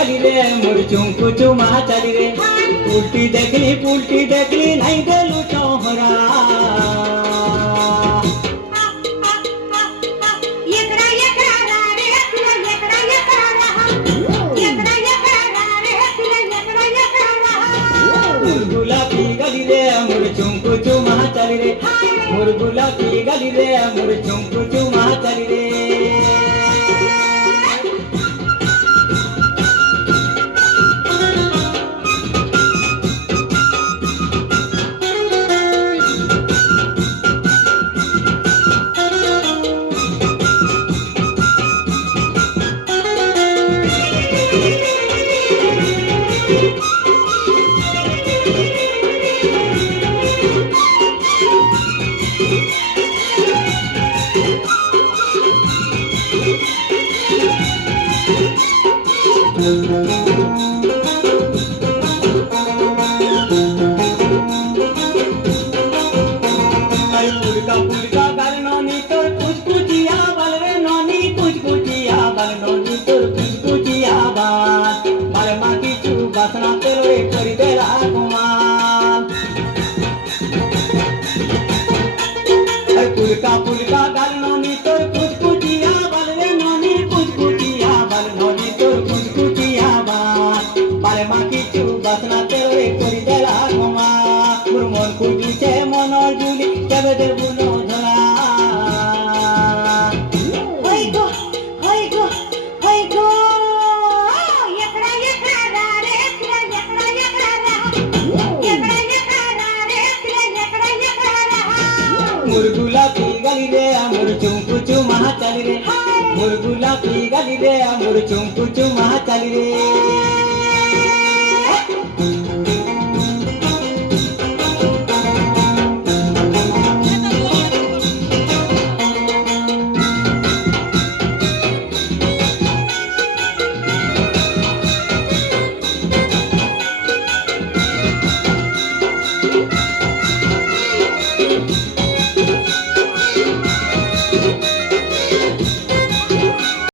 गली रे मोर चुमकु चुमा चली रे उल्टी देखली नहीं देलू चौहरा गुलाबी गली रे मोर चुमकु चुमा चली रे मोर गुलाबी गली रे मोर चुमकु चुमा चली रे पुलका गाल नौनी तोर कुचकुचिया बाल रे नौनी कुचकुचिया बाल नौनी तोर कुचकुचिया बाल माटी चू बासना तेरो रे करी देला कुमार पुलका गाल नौनी तोर कुचकुचिया बाल रे नौनी कुचकुचिया बाल नौनी तोर कुचकुचिया बाल माटी चू बासना तेरो रे करी देला कुमार मोर मन कुजुचे मनर जुली केबे देबू मुरगुला पी गली रे मोर चुमकु चुमा चली रे मुरगुला पी गली रे मोर चुमकु चुमा चली रे